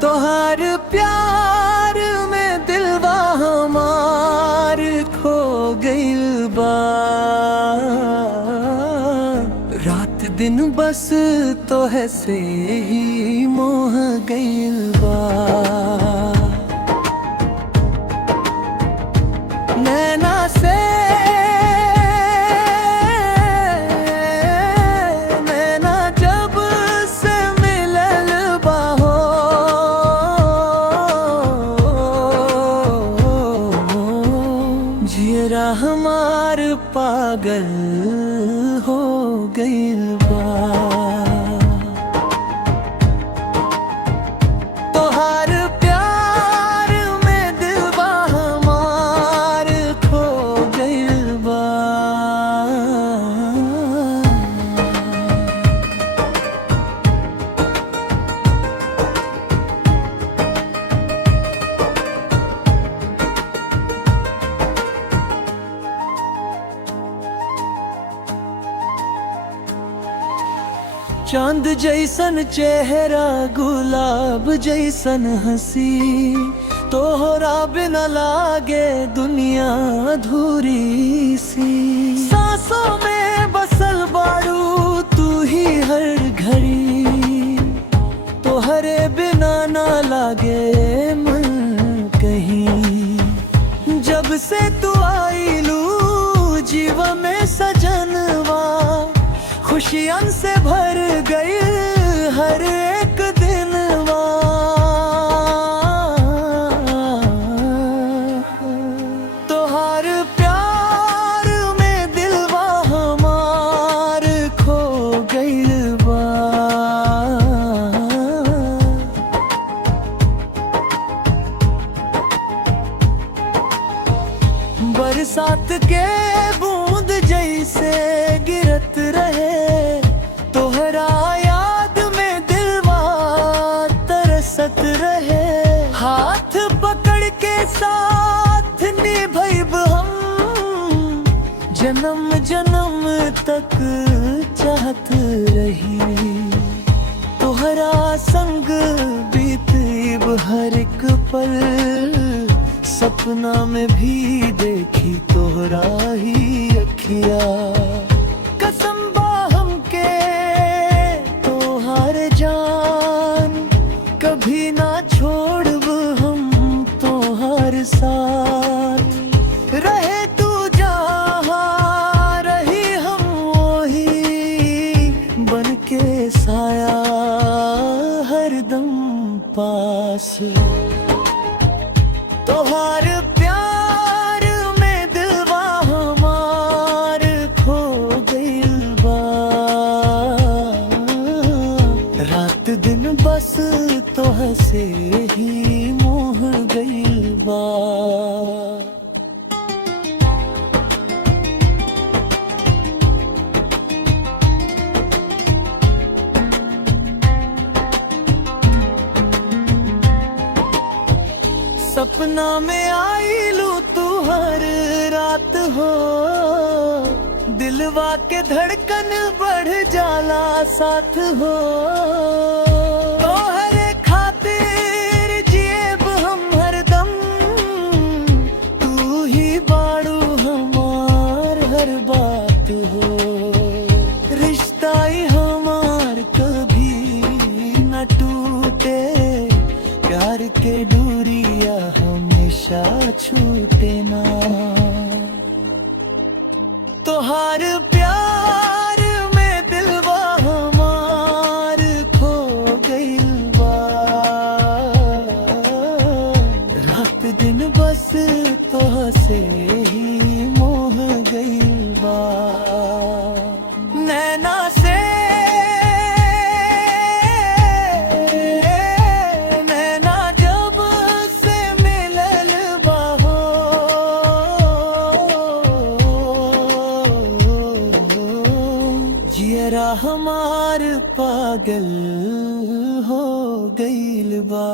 तोहार प्यार में दिलवा हमार खो गइल बा। रात दिन बस तोहे से ही मोह गइल बा। नैना से नैना जब से मिलल बा हो, जियरा हमार पागल हो गइल बा। तोहार प्यार में दिलवा हमार खो गइल बा। चांद जैसन चेहरा गुलाब जैसन हंसी, तोहरा बिना लागे दुनिया अधूरी सी। सांसों में बसल बाड़ू तू ही हर घड़ी, तोहरे बिना ना लागे मन कहीं। जब से तू आईलू जीवा में सजनवा, खुशियन से भर गई हर एक दिनवा। तोहार प्यार में दिलवा हमार खो गइल बा। बरसात के बूंद जैसे गिरत रहे, तोहरा याद में दिलवा तरसत रहे। हाथ पकड़ के साथ निभाइब हम, जन्म जन्म तक चाहत रही। तोहरा संग बीतीब हर एक पल, सपना में भी देखी तोहरा ही अखिया। कसम बा हमके तोहार जान, कभी ना छोड़ब हम तोहार साथ। रहे तू जहाँ रही हम वही, बनके साया हरदम पास। तोहार प्यार में दिलवा हमार खो गइल बा। रात दिन बस तोह से ही मोह गइल बा। सपना में आईलू तू हर रात हो, दिलवा के धड़कन बढ़ जाला साथ हो। तोहरे खातिर जिएब हम हरदम, तू ही बाड़ू हमार हर बात हो। रिश्ता ही हमार कभी न टूटे, प्यार के दूरिया हमेशा छूटे ना। तोहार प्यार में दिलवा हमार खो गइल बा। रात दिन बस तोह से ही मोह गइल बा। नैना से जियरा हमार पागल हो गइल बा।